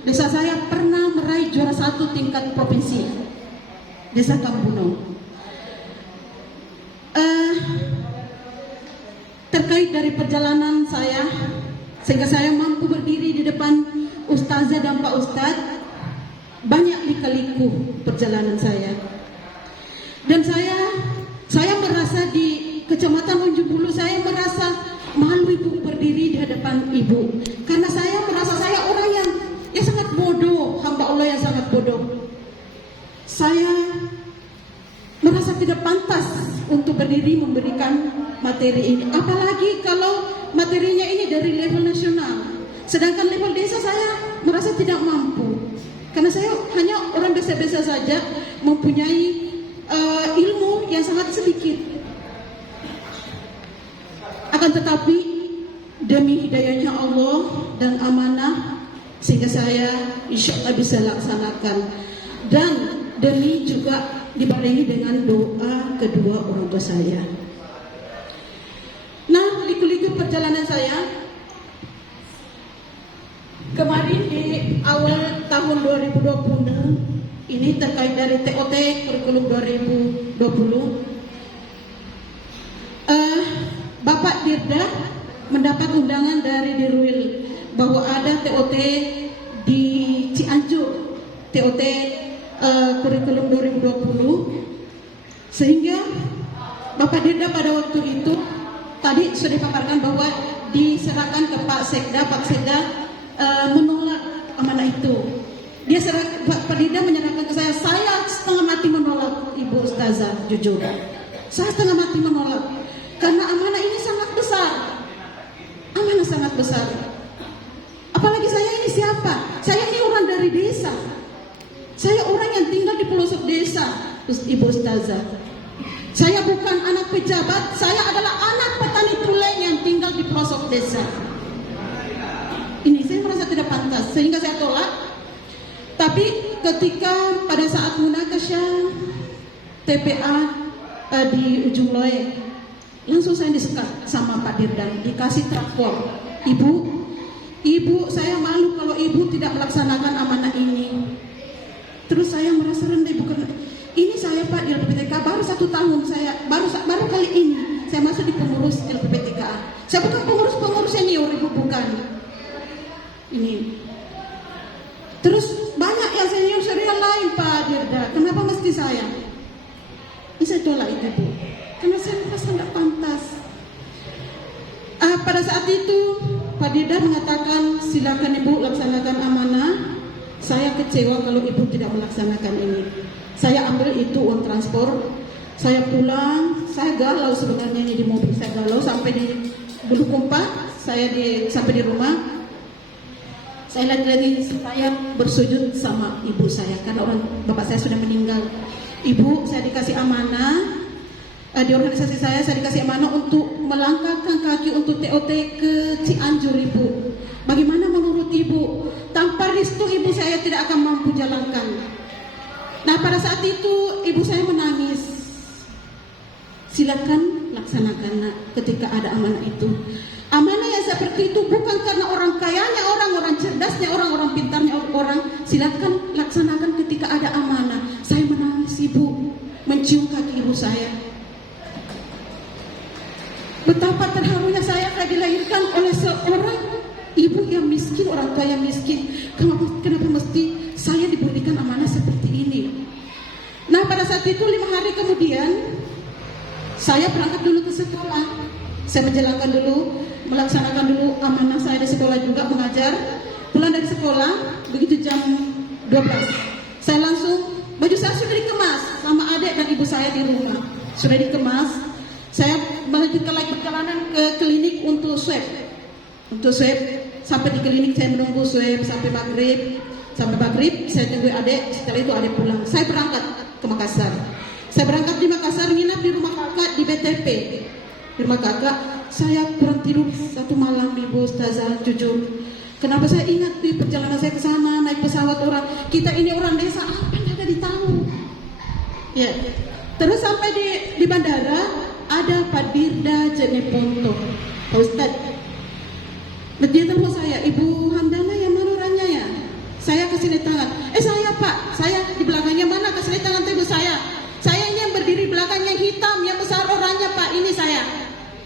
Desa saya pernah meraih juara 1 tingkat provinsi, Desa Kambuno. Terkait dari perjalanan saya, sehingga saya mampu berdiri di depan ustazah dan pak ustadz, banyak lika-liku perjalanan saya. Dan saya merasa di Kecamatan Unjung Bulu, saya merasa malu ibu berdiri di hadapan ibu, karena saya merasa saya orang yang sangat bodoh, hamba Allah yang sangat bodoh. Saya merasa tidak pantas untuk berdiri memberikan materi ini, apalagi kalau materinya ini dari level nasional, sedangkan level desa saya merasa tidak mampu, karena saya hanya orang desa-desa saja, mempunyai ilmu yang sangat sedikit. Akan tetapi demi hidayahnya Allah dan amanah, sehingga saya insya Allah bisa laksanakan, dan demi juga dibarengi dengan doa kedua orang tua saya. Nah, liku-liku perjalanan saya kemarin di awal tahun 2020 ini terkait dari TOT kurikulum 2020, Bapak Dirda mendapat undangan dari Dirwil bahwa ada TOT di Cianjur, TOT kurikulum 2020, sehingga Bapak Dirda pada waktu itu tadi sudah dipaparkan bahwa diserahkan ke Pak Sekda. Pak Sekda menolak amanah itu. Pak Dirda menyerahkan ke saya setengah mati menolak, Ibu Ustazah, jujur. Saya setengah mati menolak, karena amanah ini sangat besar. Amanah sangat besar. Apalagi saya ini siapa? Saya ini orang dari desa. Saya orang yang tinggal di pelosok desa, Ibu Ustazah. Saya bukan anak pejabat, saya adalah anak petani tulen yang tinggal di pelosok desa. Ini saya merasa tidak pantas, sehingga saya tolak. Tapi ketika pada saat munakasyah TPA di Ujung Loe, langsung saya disekat sama Pak Dirdan, dikasih traktor. Ibu, saya malu kalau ibu tidak melaksanakan amanah ini. Terus saya merasa rendah, bukan ini saya Pak di LPPTK baru 1 tahun, saya baru kali ini saya masuk di pengurus LPPTK. Saya bukan pengurus senior, ibu, bukan. Ini. Terus banyak yang senior lain Pak Dirda, kenapa mesti saya? Ini saya tolak itu, Bu, karena saya merasa tidak pantas. Pada saat itu Pak Dirda mengatakan silakan ibu laksanakan amanah. Saya kecewa kalau ibu tidak melaksanakan ini. Saya ambil itu uang transport, saya pulang, saya galau sebenarnya ini di mobil, saya galau sampai di Bulukumpa, sampai di rumah. Saya lagi saya bersujud sama ibu saya, karena bapak saya sudah meninggal. Ibu, saya dikasih amanah di organisasi saya dikasih amanah untuk melangkahkan kaki untuk TOT ke Cianjur, Ibu. Bagaimana menurut Ibu? Tanpa restu ibu saya tidak akan mampu jalankan. Nah, pada saat itu ibu saya menangis. Silakan laksanakan, Nak, ketika ada amanah itu. Amanah yang seperti itu bukan karena orang kayanya orang cerdasnya orang pintarnya orang. Silakan laksanakan ketika ada amanah. Saya menangis, Ibu. mencium kaki ibu saya. Betapa terharunya saya dilahirkan oleh seorang ibu yang miskin, orang tua yang miskin. Kenapa mesti saya diberikan amanah seperti ini? Nah, pada saat itu 5 hari kemudian saya berangkat dulu ke sekolah. Saya menjalankan dulu, melaksanakan dulu amanah saya di sekolah juga, mengajar. Pulang dari sekolah, begitu jam 12, saya langsung, baju saya sudah dikemas sama adik dan ibu saya di rumah. Sudah dikemas, saya melanjutkan lagi perjalanan ke klinik untuk swab. Untuk swab, sampai di klinik saya menunggu swab sampai maghrib. Sampai maghrib, saya tunggu adik, setelah itu adik pulang. Saya berangkat ke Makassar. Saya berangkat di Makassar, nginap di rumah kakak di BTP. Di rumah kakak, saya kurang tidur 1 malam, Ibu Ustazah, jujur. Kenapa saya ingat di perjalanan saya ke sana, naik pesawat orang, kita ini orang desa, apa yang ada ditahu? Ya. Terus sampai di bandara, ada Pak Dirda Jeneponto, Pak Ustadz. Dia telepon saya, Ibu Hamdana yang mana orangnya ya? Saya kasih tangan. Saya Pak, saya di belakangnya mana? Kasih tangan ibu saya. Saya ini yang berdiri belakangnya hitam, yang besar orangnya Pak, ini saya.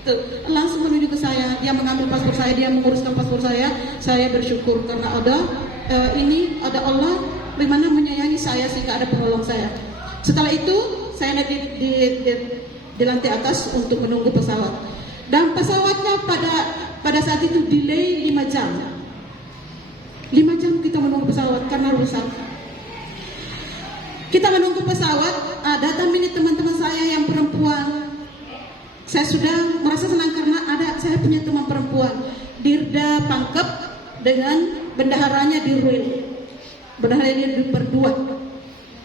Tuh, langsung menuju ke saya. Dia mengambil paspor saya, dia menguruskan paspor saya. Saya bersyukur karena ada ada Allah bagaimana menyayangi saya sehingga ada penolong saya. Setelah itu saya naik di lantai atas untuk menunggu pesawat. Dan pesawatnya pada saat itu delay 5 jam. 5 jam kita menunggu pesawat karena rusak. Kita menunggu pesawat, datang ini teman-teman saya yang perempuan. Saya sudah merasa senang karena saya punya teman perempuan, Dirda Pangkep dengan bendaharanya Dirwil. Bendaharanya berdua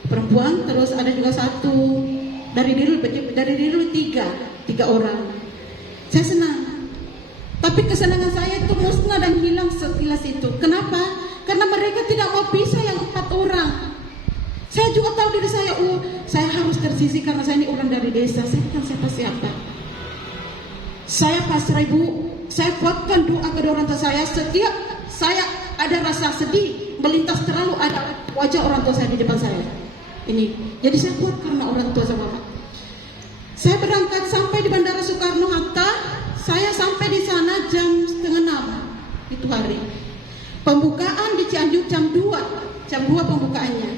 perempuan, terus ada juga satu dari Dirwil 3 orang. Saya senang. Tapi kesenangan saya itu musnah dan hilang sekilas itu. Kenapa? Karena mereka tidak mau pisah yang 4 orang. Saya juga tahu diri saya, saya harus tersisih karena saya ini orang dari desa. Saya bukan siapa-siapa. Saya pasrah Ibu, saya kuatkan doa kedua orang tua saya. Setiap saya ada rasa sedih melintas, terlalu ada wajah orang tua saya di depan saya. Ini, jadi saya kuat karena orang tua saya. Saya berangkat sampai di Bandara Soekarno-Hatta. Saya sampai di sana jam 5:30 itu hari. Pembukaan di Cianjur jam 2 pembukaannya.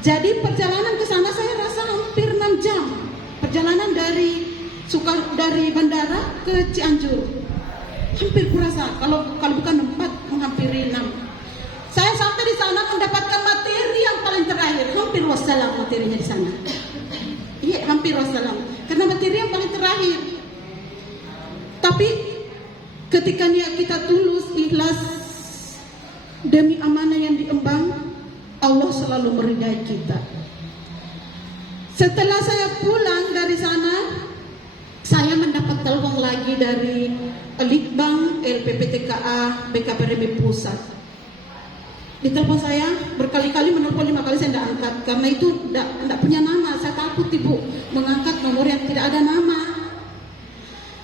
Jadi perjalanan ke sana saya rasa hampir 6 jam. Perjalanan dari bandara ke Cianjur. Hampir kurasa kalau bukan 4 menghampiri 6. Saya sampai di sana mendapatkan materi yang paling terakhir, hampir wassalam materinya di sana. Iya, hampir wassalam. Karena materi yang paling terakhir. Tapi ketika niat kita tulus, ikhlas demi amanah yang diemban, Allah selalu meridai kita. Setelah saya pulang dari sana, saya mendapat telepon lagi dari Litbang LPPTKA BKPRB Pusat. Di telepon saya berkali-kali, menelpon 5 kali saya tidak angkat karena itu tidak punya nama. Saya takut Ibu mengangkat nomor yang tidak ada nama.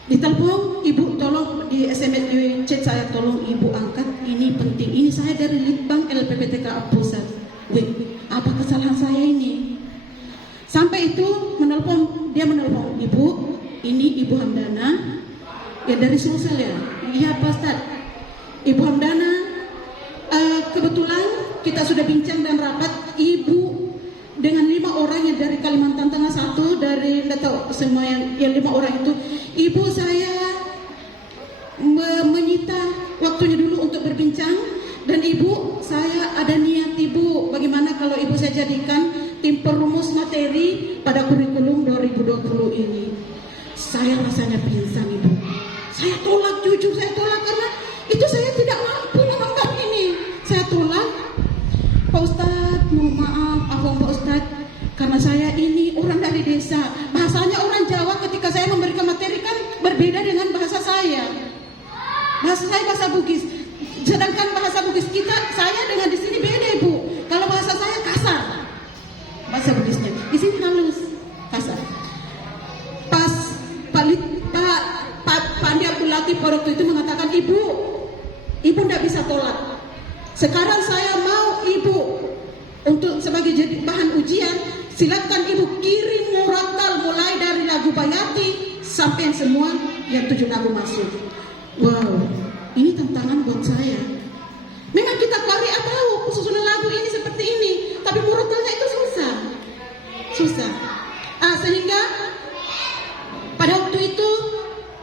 Ditelepon, Ibu tolong di SMS di chat saya, tolong Ibu angkat, ini penting. Ini saya dari Litbang LPPTKA Pusat. Apa kesalahan saya ini? Sampai itu dia menelpon, Ibu, ini Ibu Hamdana, ya dari Sulsel ya. Iya Pak Ustadz. Ibu Hamdana, kebetulan kita sudah bincang dan rapat, Ibu dengan 5 orang yang dari Kalimantan Tengah, 1 dari semua yang 5 orang itu, Ibu saya menyita waktunya dulu untuk berbincang. Dan Ibu, saya ada niat Ibu, bagaimana kalau Ibu saya jadikan tim perumus materi pada kurikulum 2020 ini. Saya rasanya pingsan Ibu. Saya tolak, jujur saya tolak karena itu saya tidak mampu menganggap ini. Saya tolak, Pak Ustadz, mohon maaf, Pak Ustadz, karena saya ini orang dari desa. Bahasanya orang Jawa ketika saya memberikan materi kan berbeda dengan bahasa saya. Bahasa saya bahasa Bugis. Sedangkan bahasa Bugis saya dengan di sini beda Ibu. Kalau bahasa saya kasar, bahasa Bugisnya di sini halus, kasar. Pas Pak Andi Abdul Latif waktu itu mengatakan, Ibu tidak bisa tolak. Sekarang saya mau Ibu untuk sebagai bahan ujian, silakan Ibu kirim diberkati sampai yang semua yang 7 lagu masuk. Wow, ini tantangan buat saya. Memang kita Korea tahu susunan lagu ini seperti ini, tapi murotalnya itu susah. Sehingga pada waktu itu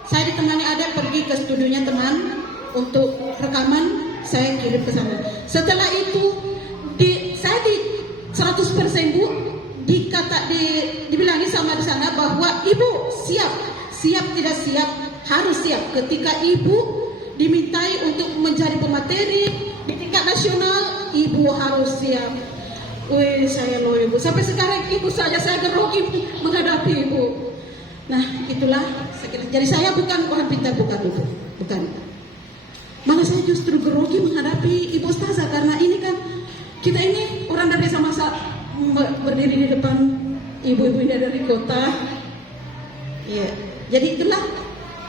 saya ditemani ada pergi ke studionya teman untuk rekaman, saya kirim ke sana. Setelah itu saya di 100% Bu dibilangi sama di sana bahwa ibu siap tidak siap, harus siap ketika ibu dimintai untuk menjadi pemateri di tingkat nasional, ibu harus siap. Wih, saya loyo Bu. Sampai sekarang ibu saja saya grogi menghadapi ibu. Nah, itulah sekilas. Jadi saya bukan orang pintar, bukan. Malah saya justru grogi menghadapi ibu ustazah karena ini kan kita ini orang dari masa berdiri di depan ibu-ibu ini dari kota. Ya, jadi itulah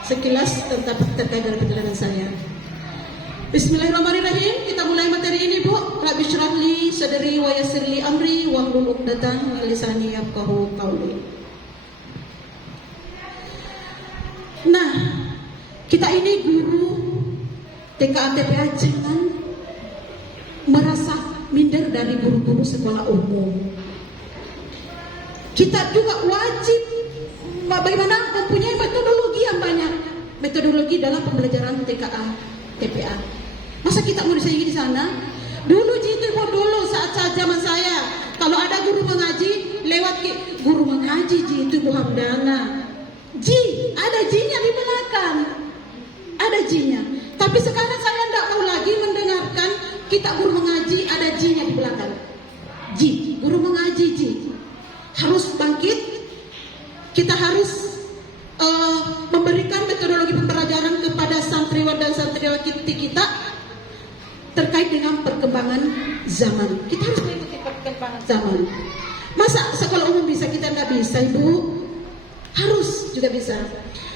sekilas tentang terkait dengan perjalanan saya. Bismillahirrahmanirrahim. Kita mulai materi ini, Bu. Rabbi syrah li sadri wa yassir li amri wahlul 'uqdatam min lisani yafqahu qawli. Nah, kita ini guru TKA TPA jangan merasa minder dari guru-guru sekolah umum. Kita juga wajib bagaimana mempunyai metodologi yang banyak. Metodologi dalam pembelajaran TKA TPA. Masa kita mau disaingi di sana? Dulu dulu saat zaman saya, kalau ada guru mengaji lewat guru mengaji itu Bu Hamdana. Ada J-nya di belakang. Ada J-nya. Tapi sekarang saya tidak mau lagi mendengarkan kita guru mengaji ada J-nya di belakang. Guru mengaji harus bangkit. Kita harus memberikan metodologi pembelajaran kepada santriwan dan santriwati kita terkait dengan perkembangan zaman. Kita harus mengikuti perkembangan zaman. Masa sekolah umum bisa, kita tidak bisa, Ibu? Harus juga bisa.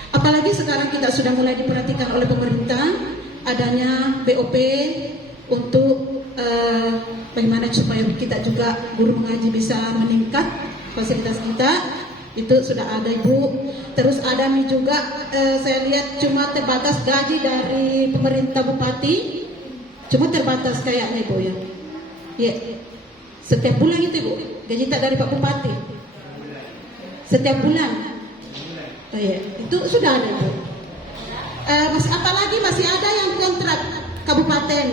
Apalagi sekarang kita sudah mulai diperhatikan oleh pemerintah adanya BOP untuk bagaimana supaya kita juga guru mengaji bisa meningkat fasilitas kita. Itu sudah ada, Ibu. Terus ada nih juga saya lihat cuma terbatas gaji dari pemerintah bupati, cuma terbatas kayaknya, Ibu, ya. Ya, setiap bulan itu, Ibu, gaji tak dari Pak Bupati setiap bulan. Oh, ya. Itu sudah ada, Ibu. Apalagi masih ada yang kontrak kabupaten.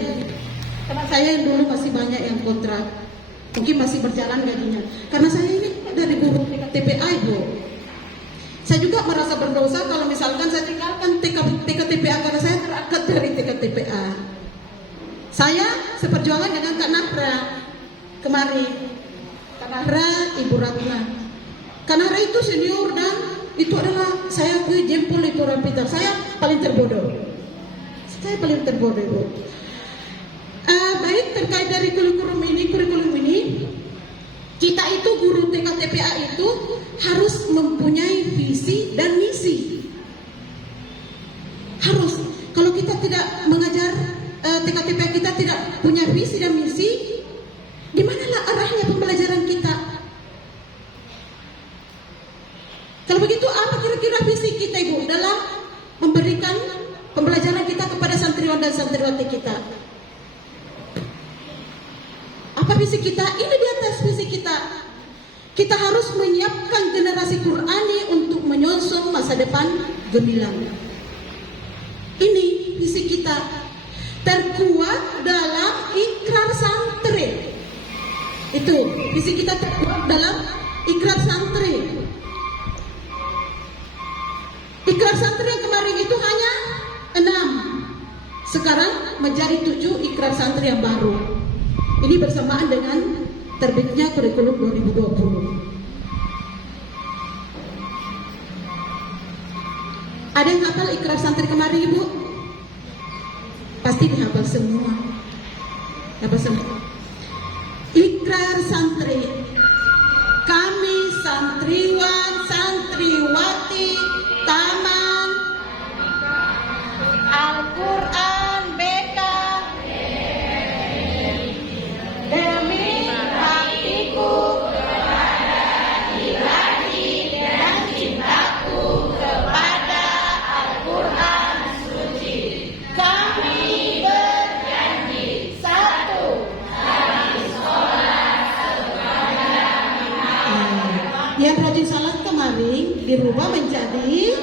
Teman saya yang dulu masih banyak yang kontrak. Mungkin masih berjalan gajinya. Karena saya ini dari guru TPA, Ibu. Saya juga merasa berdosa kalau misalkan saya tinggalkan TKTPA karena saya terangkat dari TKTPA. Saya seperjuangan dengan Kak Nahra kemari. Kak Nahra, Ibu Ratna. Kak Nahra itu senior dan itu adalah saya akui jempol itu orang pintar. Saya paling terbodoh. Ibu. Baik terkait dari kurikulum ini, kita itu guru TKTPA itu harus mempunyai visi dan misi. Harus. Kalau kita tidak mengajar TKTPA, kita tidak punya visi dan misi, di manalah arahnya pembelajaran kita? Kalau begitu, apa kira-kira visi kita, Ibu, dalam memberikan pembelajaran kita kepada santriwan dan santriwati kita? Apa visi kita? Ini di atas visi kita. Kita harus menyiapkan generasi Qurani untuk menyongsong masa depan gemilang. Ini visi kita. Terkuat dalam ikrar santri. Itu visi kita terkuat dalam ikrar santri. Ikrar santri yang kemarin itu hanya 6. Sekarang menjadi 7 ikrar santri yang baru. Ini bersamaan dengan terbitnya kurikulum 2020. Ada yang hafal ikrar santri kemarin, Ibu? Pasti dihafal semua. Hafal semua. Ikrar santri. Kami santriwan, santriwati, taman Al-Quran BK demi baktiku kepada ilahi dan cintaku sering dirubah menjadi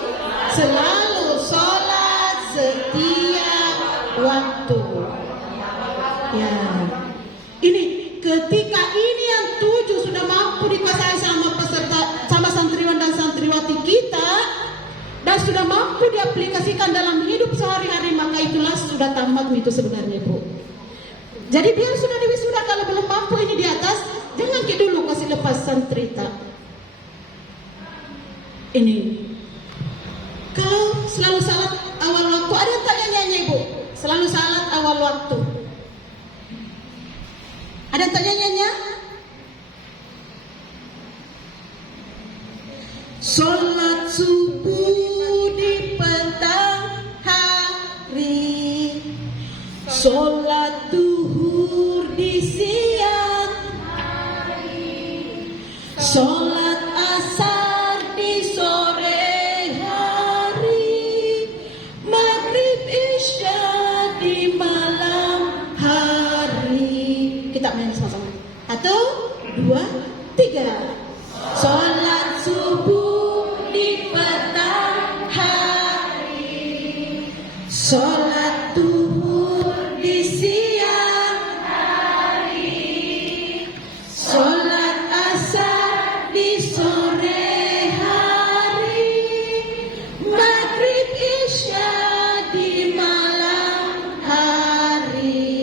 selalu sholat setiap waktu. Ya, ini ketika ini yang 7 sudah mampu dikuasai sama peserta, sama santriwan dan santriwati kita, dan sudah mampu diaplikasikan dalam hidup sehari-hari, maka itulah sudah tamat itu sebenarnya, Bu. Jadi biar sudah diwisuda, kalau belum mampu ini di atas, jangan dulu kasih lepas santrita. Ini kalau selalu salat awal waktu, ada yang tanya-nyanyi, Bu, selalu salat awal waktu. Ada yang tanya-nyanyi? Sholat subuh di petang hari, sholat duhur di siang hari, sholat asar di sore hari, maghrib isya di malam hari. Kita main sama-sama. 1, 2, 3. Sholat subuh di petang hari, sholat duhur di siang hari, sholat asar di sore hari, maghrib isya di malam hari.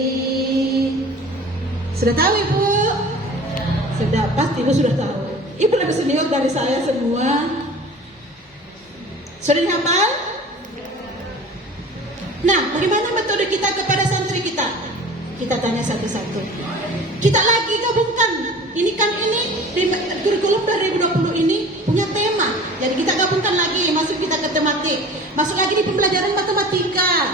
Sudah tahu Ibu? Sudah, pasti Ibu sudah tahu. Ibu lebih senior dari saya semua. Sudah dihafal? Nah, bagaimana metode kita kepada santri kita? Kita tanya satu-satu. Kita lagi gabungkan. Ini kan di kurikulum 2020 ini punya tema. Jadi kita gabungkan lagi, masuk kita ke tematik. Masuk lagi di pembelajaran matematika.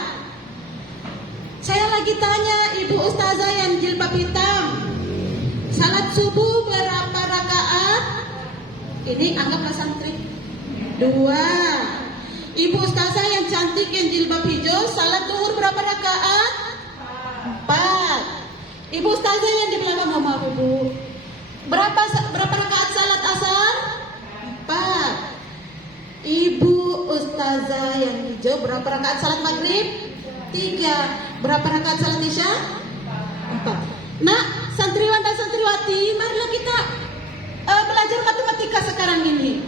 Saya lagi tanya Ibu Ustazah yang jilbab hitam, salat subuh berapa rakaat? Ini anggaplah santri 2. Ibu Ustazah yang cantik yang jilbab hijau, salat duhur berapa rakaat? 4. Ibu Ustazah yang di belakang, maaf Ibu, berapa rakaat salat asar? 4. Ibu Ustazah yang hijau, berapa rakaat salat maghrib? 3. Berapa rakaat salat isya? 4. Nah, santriwan dan santriwati, marilah kita belajar matematika sekarang ini.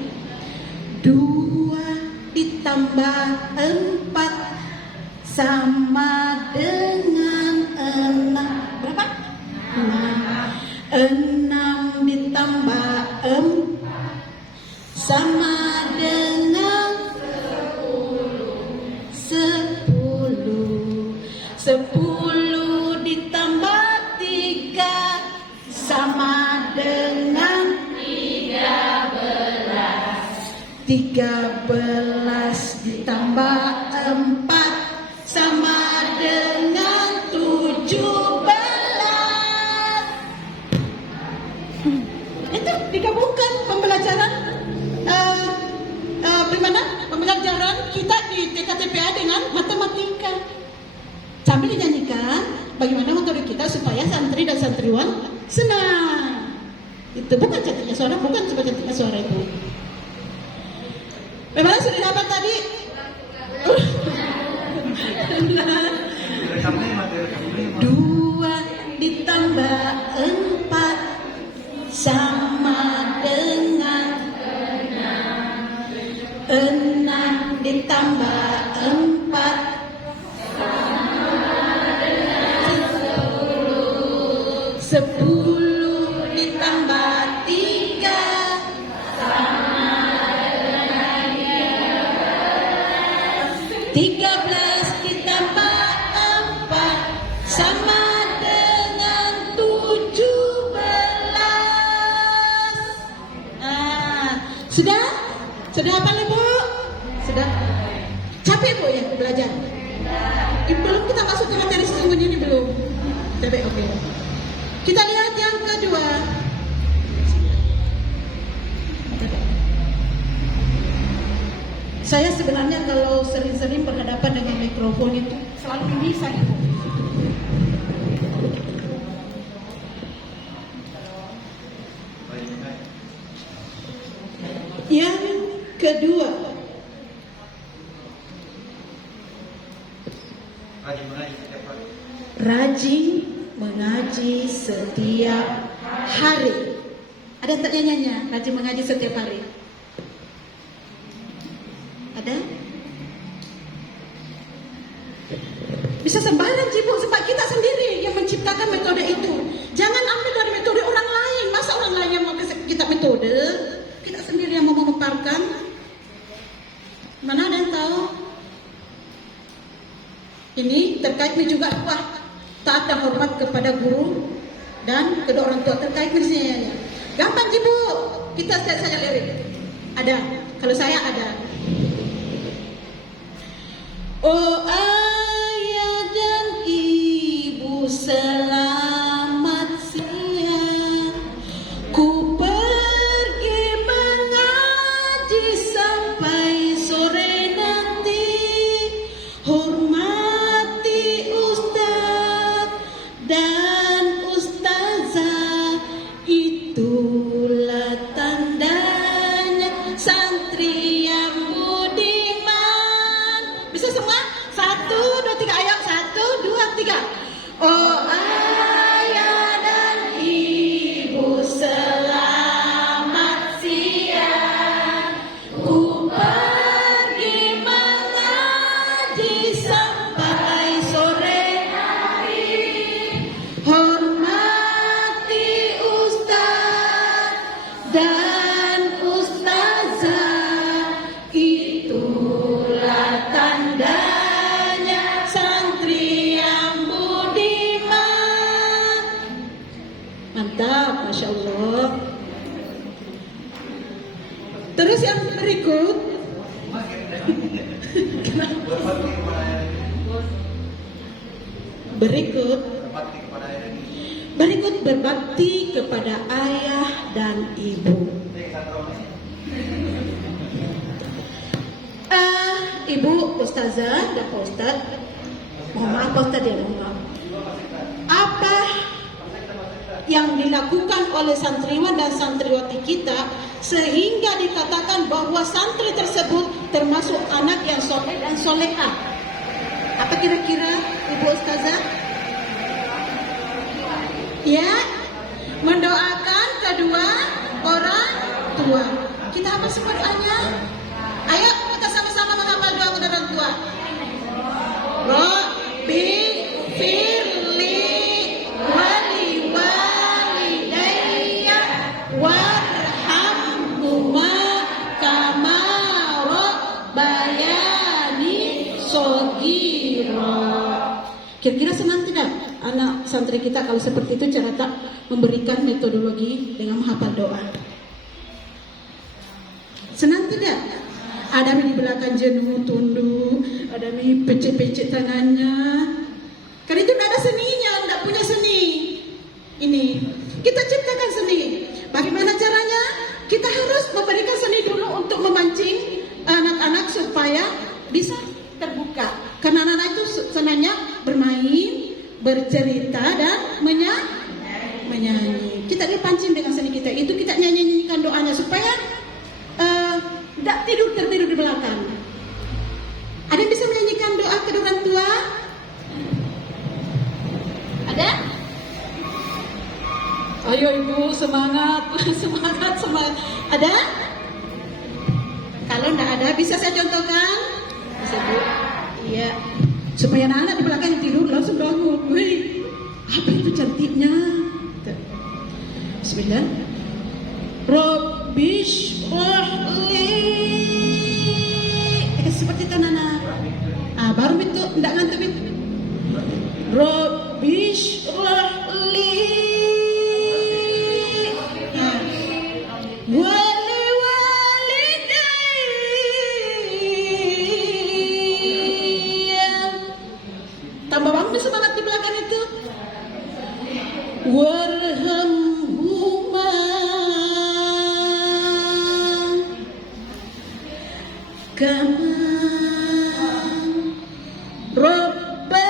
2 ditambah 4 sama dengan 6. Berapa? 6 ditambah 4 sama dengan 10. 10 ditambah 3 sama dengan 13 ditambah 4 sama dengan 17. Itu digabungkan pembelajaran bagaimana? Pembelajaran kita di TKTPA dengan matematika. Sambil dinyanyikan bagaimana metode kita supaya santri dan santriwan senang. Itu bukan cantiknya suara, bukan cuma cantiknya suara itu. Memang sudah dapat tadi? 2 ditambah 4 sama dengan 6 ditambah 4 10 ditambah 3 13 ditambah 4 sama dengan 17. Sudah? Sudah apa Bu? Sudah? Capek Bu ya belajar? Belum kita masuk ke materi sesungguhnya ini belum? Capek, oke. Kita lihat yang kedua. Saya sebenarnya kalau sering-sering berhadapan dengan mikrofon itu selalu gelisah. Yang kedua, rajin mengaji setiap hari. Ada tak nyanyinya? Rajin mengaji setiap hari. Ada? Bisa sembarang Cibu, sebab kita sendiri yang menciptakan metode itu. Jangan ambil dari metode orang lain. Masa orang lain yang mau kita metode, kita sendiri yang mau memaparkan. Mana ada yang tahu? Ini terkait juga taat dan hormat kepada guru dan kedua orang tua, terkait misalnya. Gampang Cibu, kita saja lirik. Ada, kalau saya ada. Oh ayah dan ibu selamat siang. Ku pergi mengaji sampai sore nanti. Hormati ustaz dan ustazah, itulah tandanya santri yang budiman. Bisa semua? 1, 2, 3, ayo 1, 2, 3. Oh ayah dan ibu selamat siang. Ku pergi mengaji sampai sore hari. Hormati ustaz dan ustazah, itulah tandanya santri yang budiman. Mantap, Masya Allah. Terus yang berikut, berikut berbakti kepada ayah dan ibu. Ibu ustazah dan Pak Ustaz, mohon maaf Pak Ustaz ya, mohon maaf. Apa yang dilakukan oleh santriwan dan santriwati kita sehingga dikatakan bahwa santri tersebut termasuk anak yang soleh dan solehah? Apa kira-kira Ibu Ustazah? Ya, mendoakan kedua orang tua. Kita apa semua doanya? Ayo kita sama-sama menghafal doa kepada orang tua. Rabbi firli wali walidayya warhamhuma kama rabbayani shaghira. Kira-kira senang tidak anak santri kita kalau seperti itu cara tak memberikan metodologi dengan menghafal doa? Senang tidak? Ada di belakang jenuh tunduk, ada di pecet-pecet tangannya. Karena itu tidak ada seninya, tidak punya seni. Ini kita ciptakan seni. Bagaimana caranya? Kita harus memberikan seni dulu untuk memancing anak-anak supaya bisa terbuka. Karena anak-anak itu senangnya bermain, bercerita dan menyanyi. Kita dipancing dengan seni kita. Itu kita nyanyikan doanya supaya tidak tertidur di belakang. Ada yang bisa menyanyikan doa kedua orang tua? Ada? Ayo ibu, semangat, semangat, semangat. Ada? Kalau tidak ada, bisa saya contohkan? Bisa bu? Iya. Supaya anak-anak di belakang tidur langsung bangun. Wih, apa itu cantiknya? Bismillah. Rabbish rahli. Seperti itu Nana. Baru itu tidak ngantuk itu. Rabbish rahli. Wali walidayya. Tambah bangun semangat di belakang itu. Warhamhuma kama rabbayani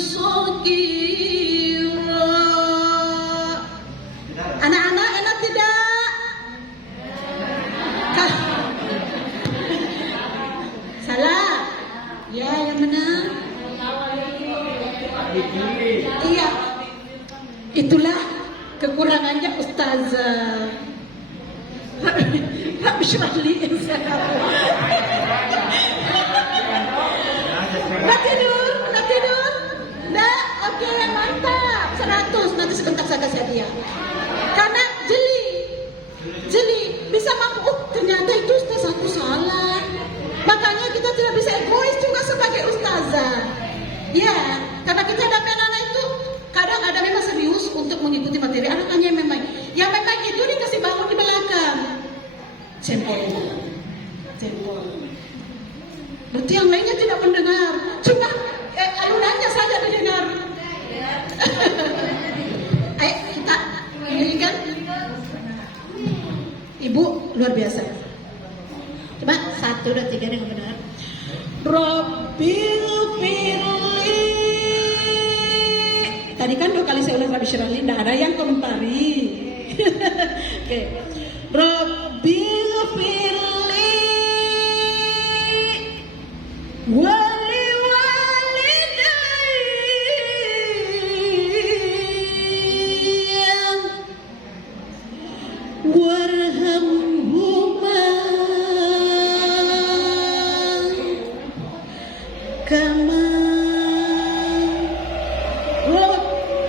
shaghira. Anak-anak enak tidak? Shirley. Nak tidur? Nak, oke, mantap. 100, nanti sebentar saya kasih hadiah. Karena jeli, bisa mampu. Ternyata itu ustazah aku salah. Makanya kita tidak bisa egois juga sebagai ustazah. Ya, karena kita ada anak itu kadang ada memang serius untuk mengikuti materi. Anak-anaknya yang memang itu dikasih bangun di belakang. Jempol. Berarti yang lainnya tidak mendengar. Cuma alunannya saja didengar. Ayo kita nyanyikan. Ibu luar biasa. Coba 1, 2, 3 dengan benar. Rabbil firli. Tadi kan 2 kali saya ulang Rabbi Syirali, tidak ada yang komentari. Oke. Rabbil firli wali walidayya warhamhuma kama rabbayani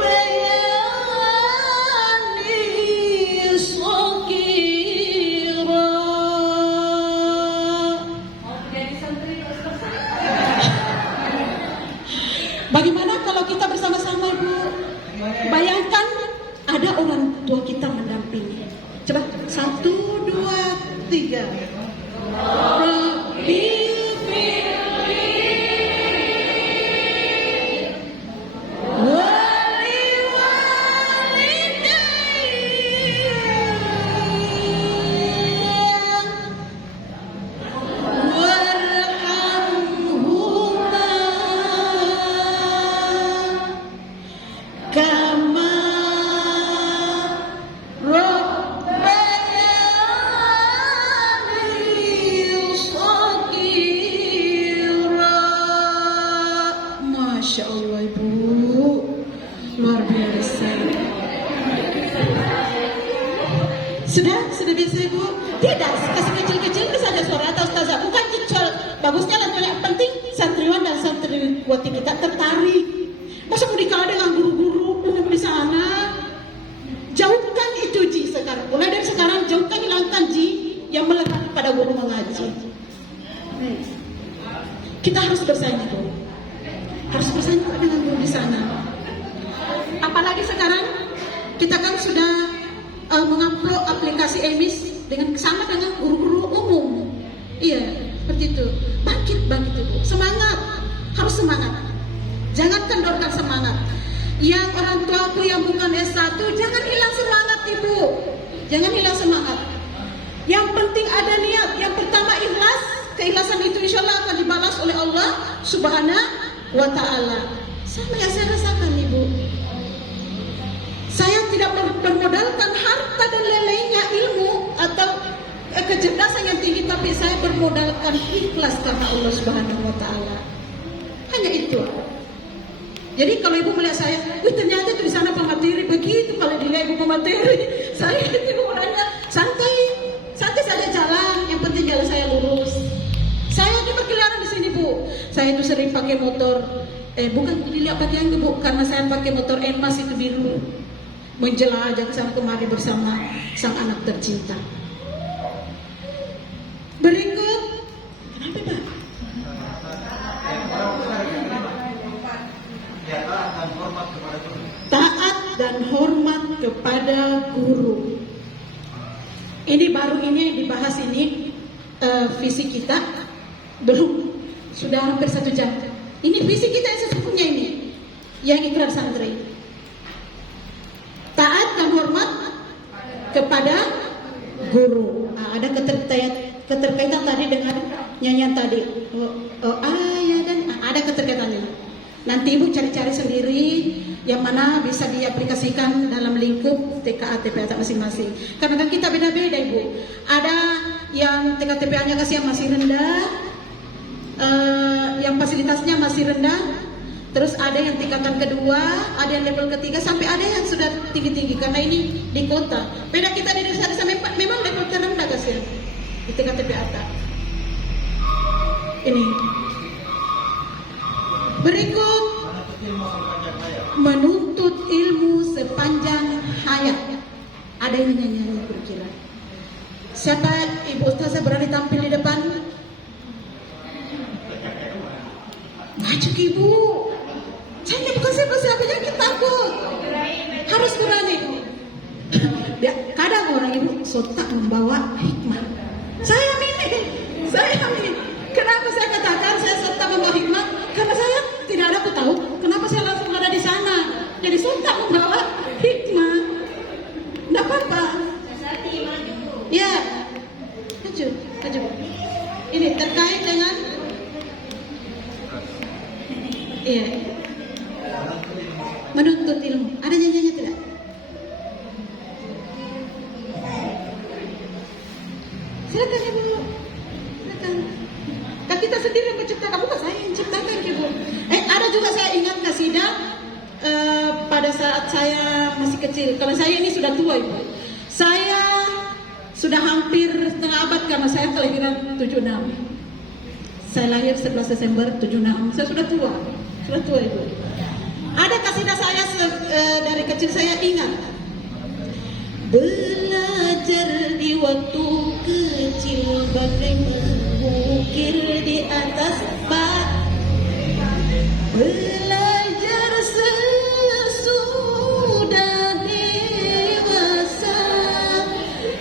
shaghira. Bagaimana kalau kita bersama-sama, Bu? Bayangkan ada orang tua kita mendampingi. Coba 1, 2, 3. Rabbil firli wali walidayya warhamhuma kama rabbayani shaghira. Masya Allah, Ibu, luar biasa. Sudah biasa, Ibu? Tidak, kasih kecil-kecil saja suara atau ustazah. Bukan kecil, bagusnya lagu yang penting santriwan dan santriwati kita tertarik. Masa mau dikalah dengan guru-guru umum di sana? Jauhkan itu Ji sekarang. Mulai dari sekarang jauhkan, hilangkan Ji yang melekat pada guru mengaji. Kita harus bersaing, Bu. Harus bersaing dengan guru di sana. Apalagi sekarang kita kan sudah mengupload aplikasi EMIS sama dengan guru-guru umum. Iya, seperti itu. Bangkit Ibu. Semangat, harus semangat. Jangan kendorkan semangat. Yang orang tuaku yang bukan S1, jangan hilang semangat, Ibu. Jangan hilang semangat. Yang penting ada niat. Yang pertama ikhlas. Keikhlasan itu insya Allah akan dibalas oleh Allah Subhanahu wa Ta'ala. Sama yang saya rasakan, Ibu. Saya tidak bermodalkan harta dan lain-lainnya, ilmu atau kecerdasan yang tinggi, tapi saya bermodalkan ikhlas karena Allah Subhanahu wa Ta'ala. Hanya itu. Jadi kalau Ibu melihat saya, ternyata itu di sana pemateri begitu. Kalau dilihat Ibu pemateri, saya itu orangnya santai saja jalan. Yang penting jalan saya lurus. Saya itu berkeliaran di sini, Bu. Saya itu sering pakai motor. Bukan dilihat pakaian, Bu, karena saya pakai motor Enmas itu biru. Menjelajah ke sana kemari bersama sang anak tercinta. Berikut, kenapa, Pak? Taat dan hormat kepada guru. Ini baru ini yang dibahas ini visi kita belum, sudah hampir 1 jam. Ini visi kita yang sesungguhnya ini, yang ikrar santri. Taat dan hormat kepada guru. Ada keterkaitan tadi dengan nyanyian tadi. Ya, dan ada keterkaitannya. Nanti Ibu cari-cari sendiri yang mana bisa diaplikasikan dalam lingkup TKA TPA masing-masing. Karena kan kita beda-beda, Ibu. Ada yang TKTPA-nya kasih yang masih rendah, yang fasilitasnya masih rendah. Terus ada yang tingkatan kedua, ada yang level ketiga, sampai ada yang sudah tinggi-tinggi. Karena ini di kota. Beda kita di desa-desa memang level terendah, kasihan. Itu KTP Atta. Ini. Berikut menuntut ilmu sepanjang hayat. Ada yang nyanyi kira-kira. Siapa Ibu Ustazah berani tampil di depan? Maju Ibu. Saya bukan siapa-siapa, jangan takut. Harus berani. Kadang orang Ibu sontak membawa hikmah. Saya amin. Kenapa saya katakan saya sontak membawa hikmah? Karena saya tidak ada tahu kenapa saya langsung ada di sana. Jadi sontak membawa hikmah. Tidak apa-apa. Ya, maju. Ini terkait dengan menuntut ilmu. Ada nyanyinya tidak? Silakan Ibu. Silakan. Kan kita sendiri yang menciptakan, bukan saya yang menciptakan Ibu. Ada juga saya ingat kasidah pada saat saya masih kecil. Kalau saya ini sudah tua Ibu. Saya sudah hampir setengah abad karena saya kelahiran 76. Saya lahir 11 Desember 76. Saya sudah tua Ibu. Ada kasidah saya dari kecil saya ingat. Belajar di waktu kecil bagai mengukir di atas batu. Belajar sesudah dewasa,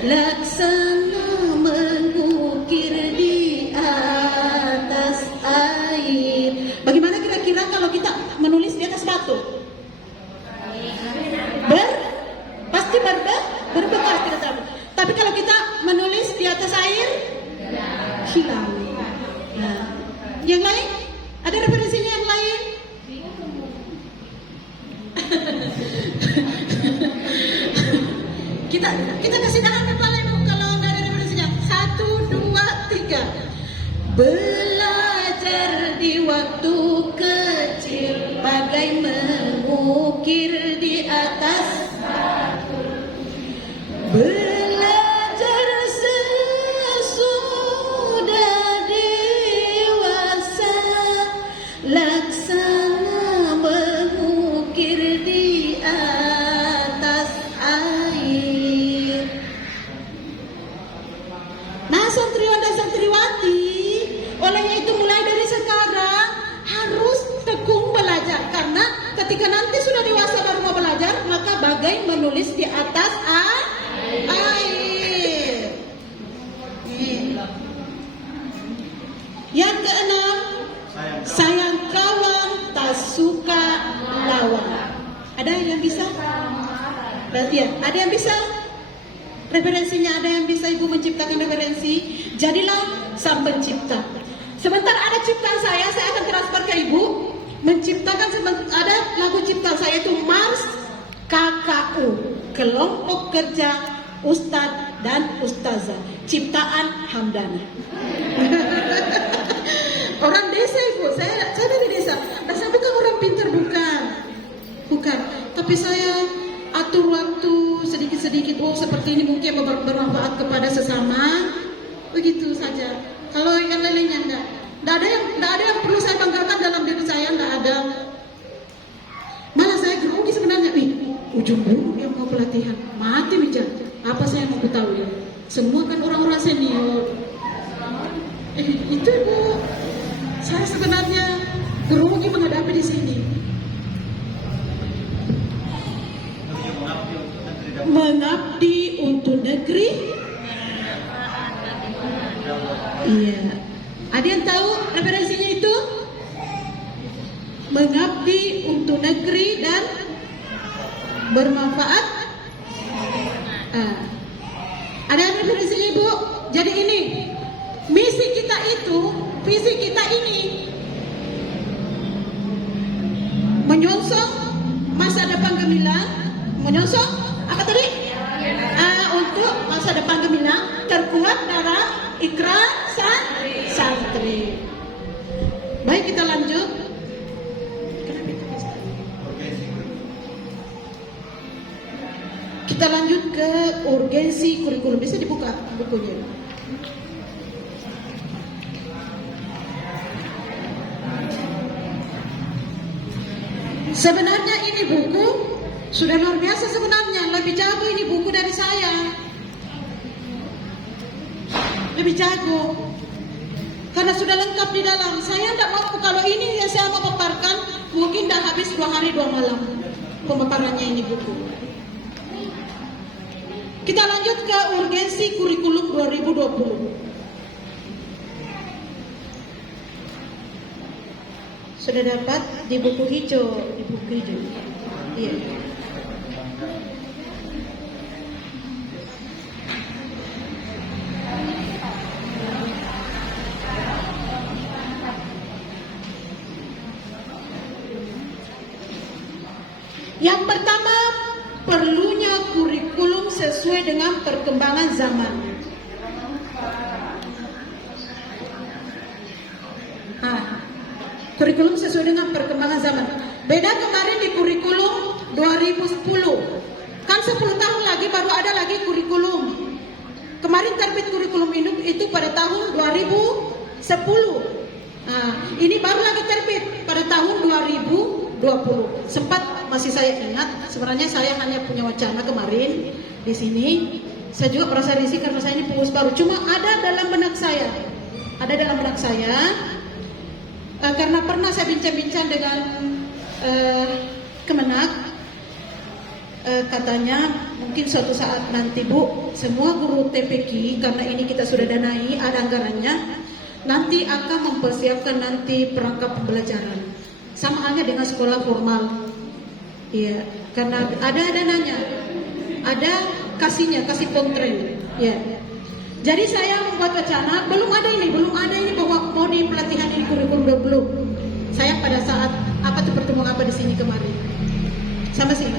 laksana mengukir di atas air. Bagaimana kira-kira kalau kita menulis di atas batu? Pasti berbekas kita tahu. Tapi kalau kita menulis di atas air, hilang. Nah, yang lain? Ada referensinya yang lain? kita kasih tangan kepala Ibu kalau nggak ada referensinya. 1, 2, 3. Belajar di waktu kecil bagai mengukir di atas batu. Belajar sesudah dewasa, laksana mengukir di atas air. Nah, santriwan dan santriwati, olehnya itu mulai dari sekarang harus tekun belajar, karena ketika nanti sudah dewasa baru mau belajar, maka bagai menulis di atas air. Yang keenam, sayang kawan tak suka lawan. Ada yang bisa? Ya, ada yang bisa? Referensinya ada yang bisa Ibu menciptakan referensi? Jadilah sang pencipta. Sebentar ada ciptaan saya akan transfer ke Ibu. Menciptakan ada lagu ciptaan saya itu Mars KKU, Kelompok Kerja Ustadz dan Ustazah, ciptaan Hamdani. Orang desa Ibu, saya dari desa. Saya bukan orang pintar, bukan. Tapi saya atur waktu sedikit-sedikit. Seperti ini mungkin bermanfaat kepada sesama. Begitu saja. Kalau yang lainnya enggak ada yang perlu saya banggakan dalam diri saya, enggak ada. Malah saya grogi sebenarnya. Ujung-ujung yang mau pelatihan mati bicara. Apa saya mau tahu ya? Semua kan orang-orang senior. Itu Ibu. Saya sebenarnya grogi menghadapi di sini. Mengabdi untuk negeri. Iya. Ada yang tahu referensinya itu? Mengabdi untuk negeri dan bermanfaat. Ada referensinya Ibu? Jadi ini misi kita itu, visi kita ini menyongsong masa depan gemilang, menyongsong apa tadi? Untuk masa depan gemilang terkuat dalam ikrar santri. Baik, kita lanjut. Kita lanjut ke urgensi kurikulum. Bisa dibuka bukunya. Sebenarnya ini buku sudah luar biasa sebenarnya, lebih jago ini buku dari saya. Lebih jago. Karena sudah lengkap di dalam. Saya tidak mampu, kalau ini yang saya mau paparkan, mungkin dah habis 2 hari 2 malam pemaparannya ini buku. Kita lanjut ke urgensi kurikulum 2020. Sudah dapat di buku hijau, Iya. Yang pertama, perlunya kurikulum sesuai dengan perkembangan zaman. Kurikulum sesuai dengan perkembangan zaman. Beda kemarin di kurikulum 2010. Kan 10 tahun lagi baru ada lagi kurikulum. Kemarin terbit kurikulum itu pada tahun 2010. Ini baru lagi terbit pada tahun 2020. Sempat masih saya ingat, sebenarnya saya hanya punya wacana kemarin di sini. Saya juga merasa risih karena saya ini pengurus baru. Cuma ada dalam benak saya. Karena pernah saya bincang-bincang dengan Kemenak, katanya mungkin suatu saat nanti Bu, semua guru TPQ, karena ini kita sudah danai, ada anggarannya, nanti akan mempersiapkan nanti perangkat pembelajaran, sama halnya dengan sekolah formal. Iya, karena ada dananya, ada kasih kontren. Ya. Jadi saya membuat wacana, belum ada ini bahwa mau di pelatihan ini kurikulum belum. Saya pada saat pertemuan apa di sini kemarin, sama sini.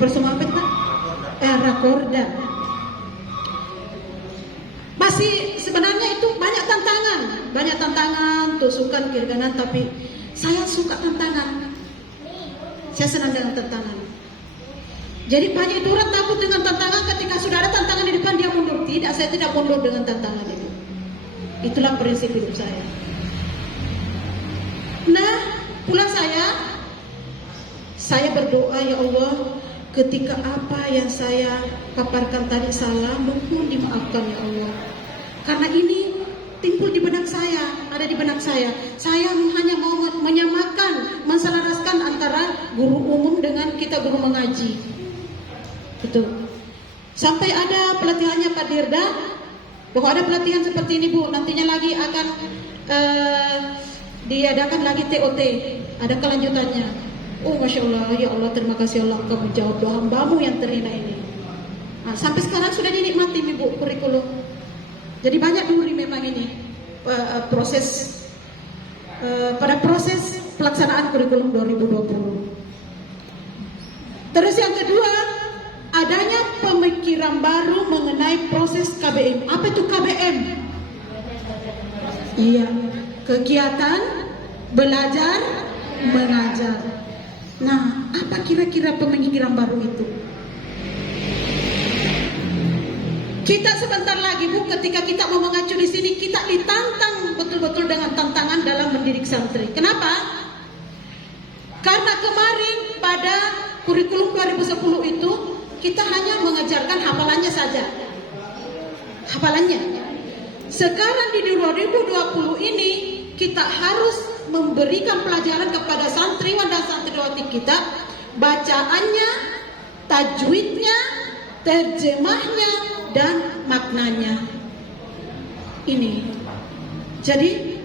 Pertemuan apa itu? Rakorda. Masih sebenarnya itu banyak tantangan, tusukan kiri kanan, tapi saya suka tantangan. Saya senang dengan tantangan. Jadi banyak itu orang takut dengan tantangan, ketika sudah ada tantangan di depan dia mundur. Tidak, saya tidak mundur dengan tantangan itu. Itulah prinsip hidup saya. Nah, pula saya berdoa, ya Allah, ketika apa yang saya paparkan tadi salah, mohon dimaafkan ya Allah. Karena ini timbul di benak saya, ada di benak saya. Saya hanya mau menyamakan, menselaraskan antara guru umum dengan kita guru mengaji. Betul. Sampai ada pelatihannya Pak Dirda, bahwa ada pelatihan seperti ini Bu, nantinya lagi akan diadakan lagi TOT, ada kelanjutannya. Oh Masya Allah, ya Allah, terima kasih Allah, Engkau menjawab doa hambamu yang terhina ini. Sampai sekarang sudah dinikmati Bu kurikulum. Jadi banyak duri memang ini proses pada proses pelaksanaan kurikulum 2020. Terus yang kedua, adanya pemikiran baru mengenai proses KBM. Apa itu KBM? Iya, kegiatan belajar mengajar. Nah, apa kira-kira pemikiran baru itu? Kita sebentar lagi Bu, ketika kita mau mengacu di sini, kita ditantang betul-betul dengan tantangan dalam mendidik santri. Kenapa? Karena kemarin pada kurikulum 2010 itu kita hanya mengajarkan hafalannya saja. Hafalannya. Sekarang di 2020 ini kita harus memberikan pelajaran kepada santriwan dan santriwati kita, bacaannya, tajwidnya, terjemahnya, dan maknanya. Ini. Jadi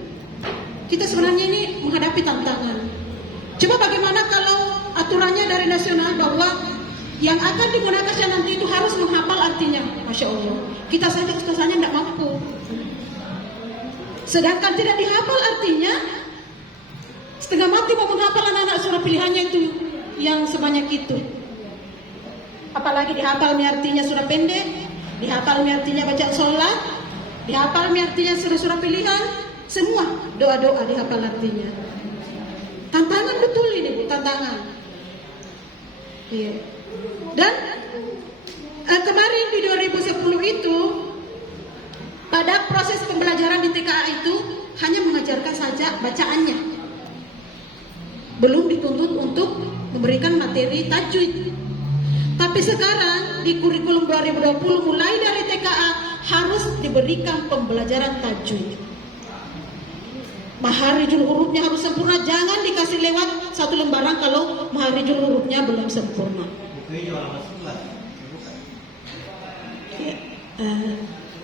kita sebenarnya ini menghadapi tantangan. Coba bagaimana kalau aturannya dari nasional bahwa yang akan digunakan nanti itu harus menghafal artinya. Masya Allah, kita saja tidak mampu. Sedangkan tidak dihafal artinya, setengah mati mau menghafal anak-anak surah pilihannya itu yang sebanyak itu. Apalagi dihafal artinya surah pendek, dihafal artinya bacaan sholat, dihafal artinya surah-surah pilihan, semua doa-doa dihafal artinya. Tantangan betul ini Bu, tantangan. Iya. Dan kemarin di 2010 itu pada proses pembelajaran di TKA itu hanya mengajarkan saja bacaannya. belum dituntut untuk memberikan materi tajwid. Tapi sekarang di kurikulum 2020 mulai dari TKA harus diberikan pembelajaran tajwid. Maharijul hurufnya harus sempurna, jangan dikasih lewat satu lembaran kalau maharijul hurufnya belum sempurna.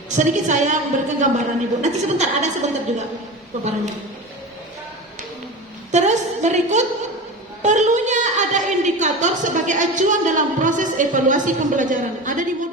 Sedikit saya memberikan gambaran Ibu. Nanti sebentar juga gambarannya. Terus berikut, perlunya ada indikator sebagai acuan dalam proses evaluasi pembelajaran. Ada di modul